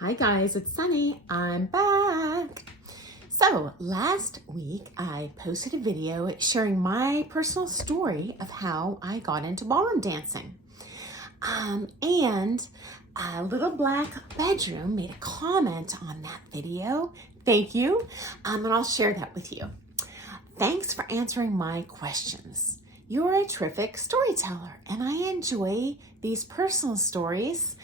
Hi guys, it's Sunny. I'm back. So last week I posted a video sharing my personal story of how I got into ballroom dancing. And a little black bedroom made a comment on that video. Thank you. And I'll share that with you. Thanks for answering my questions. You're a terrific storyteller, and I enjoy these personal stories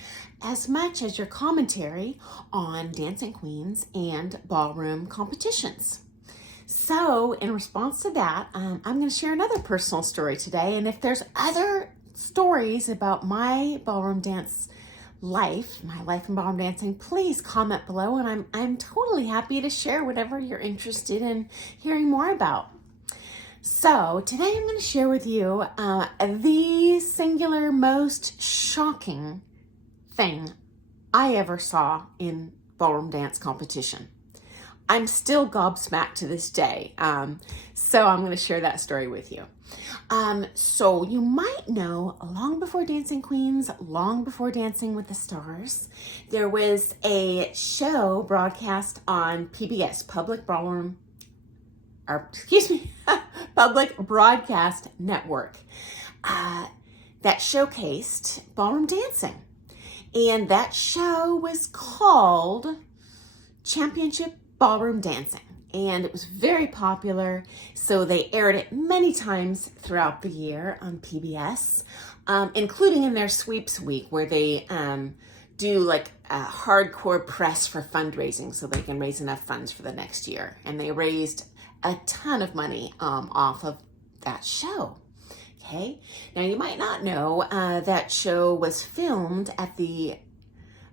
as much as your commentary on dancing queens and ballroom competitions. So in response to that, I'm going to share another personal story today. And if there's other stories about my ballroom dance life, my life in ballroom dancing, please comment below, and I'm totally happy to share whatever you're interested in hearing more about. So today I'm going to share with you the singular most shocking thing I ever saw in ballroom dance competition. I'm still gobsmacked to this day. So I'm going to share that story with you. So you might know, long before Dancing Queens, long before Dancing with the Stars, there was a show broadcast on PBS, Public Broadcast Network, that showcased ballroom dancing. And that show was called Championship Ballroom Dancing. And it was very popular, so they aired it many times throughout the year on PBS, including in their sweeps week, where they do like a hardcore press for fundraising so they can raise enough funds for the next year. And they raised a ton of money off of that show. Okay, now you might not know that show was filmed at the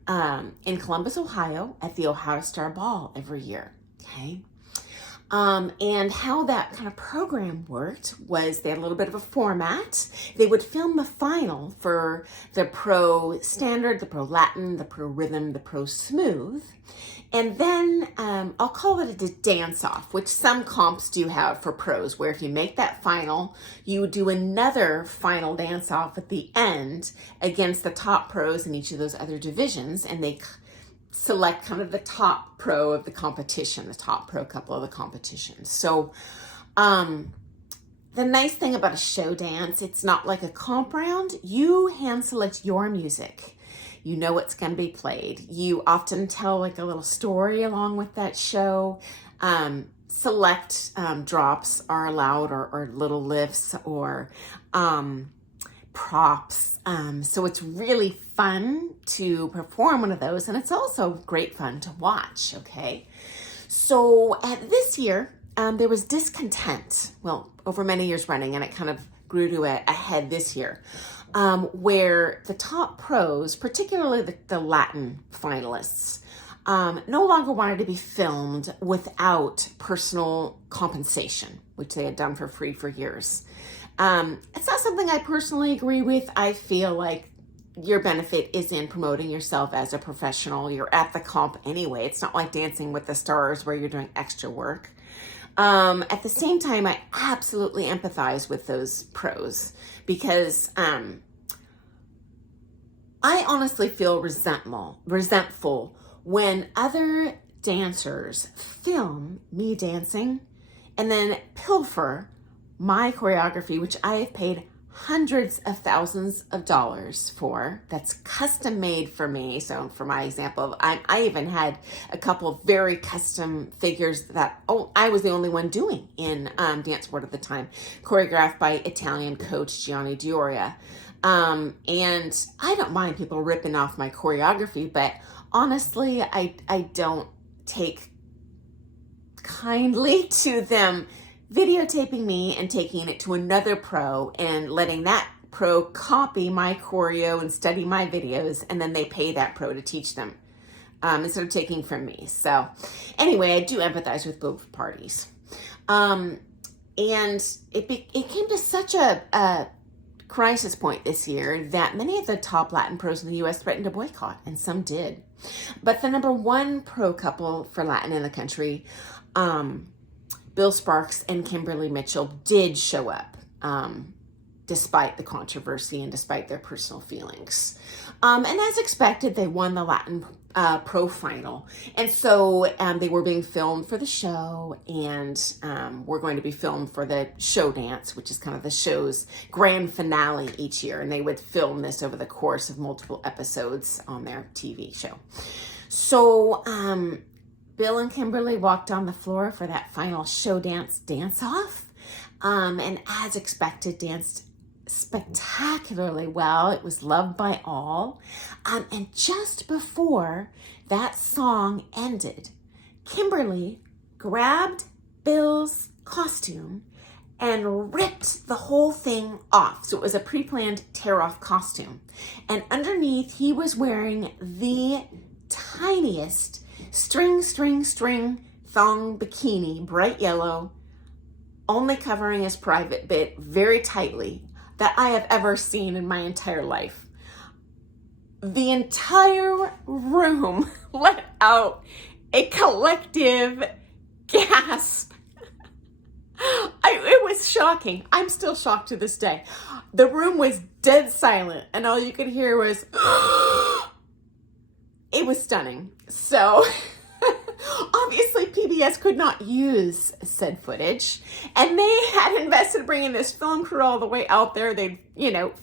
in Columbus, Ohio, at the Ohio Star Ball every year. Okay, and how that kind of program worked was they had a little bit of a format. They would film the final for the pro standard, the pro Latin, the pro rhythm, the pro smooth. And then I'll call it a dance-off, which some comps do have for pros, where if you make that final, you do another final dance-off at the end against the top pros in each of those other divisions, and they select kind of the top pro of the competition, the top pro couple of the competition. So the nice thing about a show dance, it's not like a comp round. You hand select your music. You know what's going to be played. You often tell like a little story along with that show. Select drops are allowed, or little lifts, or props. So it's really fun to perform one of those, and it's also great fun to watch, okay? So at this year, there was discontent, well, over many years running, and it kind of grew to a head this year. Where the top pros, particularly the Latin finalists, no longer wanted to be filmed without personal compensation, which they had done for free for years. It's not something I personally agree with. I feel like your benefit is in promoting yourself as a professional. You're at the comp anyway. It's not like Dancing with the Stars where you're doing extra work. At the same time, I absolutely empathize with those pros because I honestly feel resentful when other dancers film me dancing and then pilfer my choreography, which I have paid hundreds of thousands of dollars for, that's custom made for me. So for my example, I even had a couple of very custom figures that I was the only one doing in dance sport at the time, choreographed by Italian coach Gianni Dioria. And I don't mind people ripping off my choreography, but honestly, I don't take kindly to them videotaping me and taking it to another pro and letting that pro copy my choreo and study my videos, and then they pay that pro to teach them instead of taking from me. So anyway, I do empathize with both parties. And it came to such a crisis point this year that many of the top Latin pros in the U.S. threatened to boycott, and some did. But the number one pro couple for Latin in the country, Bill Sparks and Kimberly Mitchell, did show up despite the controversy and despite their personal feelings. And as expected, they won the Latin pro final. And so they were being filmed for the show, and we're going to be filmed for the show dance, which is kind of the show's grand finale each year. And they would film this over the course of multiple episodes on their TV show. So Bill and Kimberly walked on the floor for that final show dance-off. And as expected, danced spectacularly well. It was loved by all. And just before that song ended, Kimberly grabbed Bill's costume and ripped the whole thing off. So it was a pre-planned tear-off costume. And underneath, he was wearing the tiniest string thong bikini, bright yellow, only covering his private bit very tightly, that I have ever seen in my entire life. The entire room let out a collective gasp. It was shocking. I'm still shocked to this day. The room was dead silent, and all you could hear was, it was stunning. So obviously PBS could not use said footage, and they had invested bringing this film crew all the way out there. They,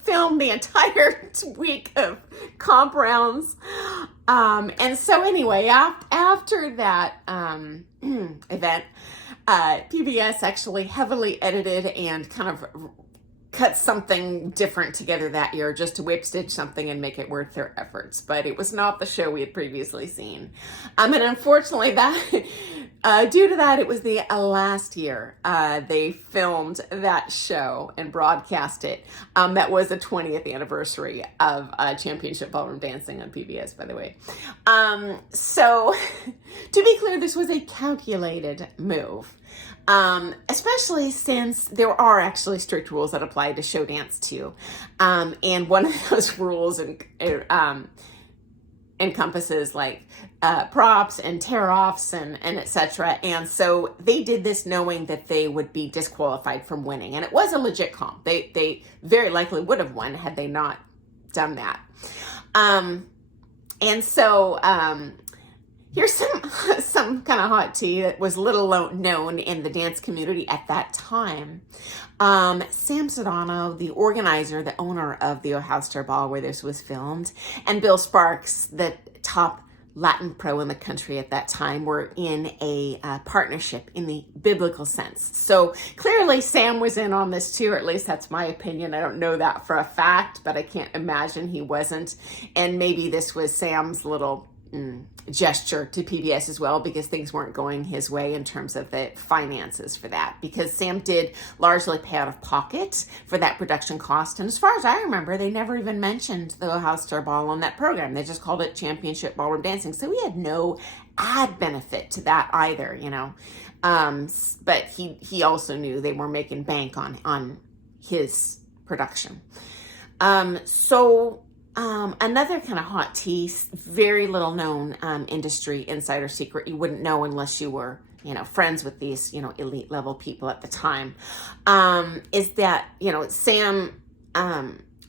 filmed the entire week of comp rounds. And so anyway, after that event, PBS actually heavily edited and kind of cut something different together that year just to whip stitch something and make it worth their efforts. But it was not the show we had previously seen. And unfortunately, due to that, it was the last year they filmed that show and broadcast it. That was the 20th anniversary of Championship Ballroom Dancing on PBS, by the way. So to be clear, this was a calculated move. Especially since there are actually strict rules that apply to show dance too. And one of those rules encompasses like props and tear-offs and etc. And so they did this knowing that they would be disqualified from winning. And it was a legit comp. They very likely would have won had they not done that. And so here's some kind of hot tea that was little known in the dance community at that time. Sam Sedano, the organizer, the owner of the Ohio Star Ball where this was filmed, and Bill Sparks, the top Latin pro in the country at that time, were in a partnership in the biblical sense. So clearly Sam was in on this too, or at least that's my opinion. I don't know that for a fact, but I can't imagine he wasn't. And maybe this was Sam's little gesture to PBS as well, because things weren't going his way in terms of the finances for that, because Sam did largely pay out of pocket for that production cost. And as far as I remember, they never even mentioned the Ohio Star Ball on that program. They just called it Championship Ballroom Dancing. So we had no ad benefit to that either, but he also knew they were making bank on his production. Another kind of hot tea, very little known industry insider secret you wouldn't know unless you were, friends with these, elite level people at the time, is that, Sam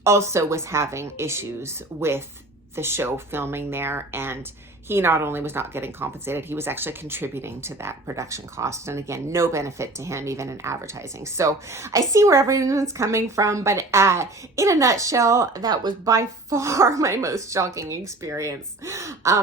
also was having issues with the show filming there, and he not only was not getting compensated, he was actually contributing to that production cost. And again, no benefit to him, even in advertising. So I see where everyone's coming from, but in a nutshell, that was by far my most shocking experience.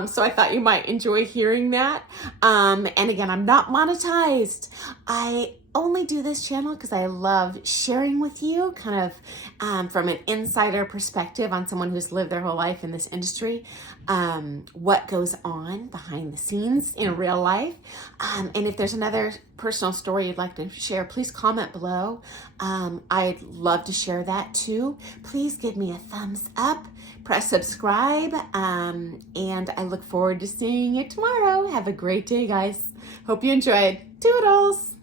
So I thought you might enjoy hearing that. And again, I'm not monetized. I only do this channel because I love sharing with you kind of from an insider perspective on someone who's lived their whole life in this industry, what goes on behind the scenes in real life. And if there's another personal story you'd like to share, please comment below. I'd love to share that too. Please give me a thumbs up, press subscribe, and I look forward to seeing you tomorrow. Have a great day, guys. Hope you enjoyed. Toodles!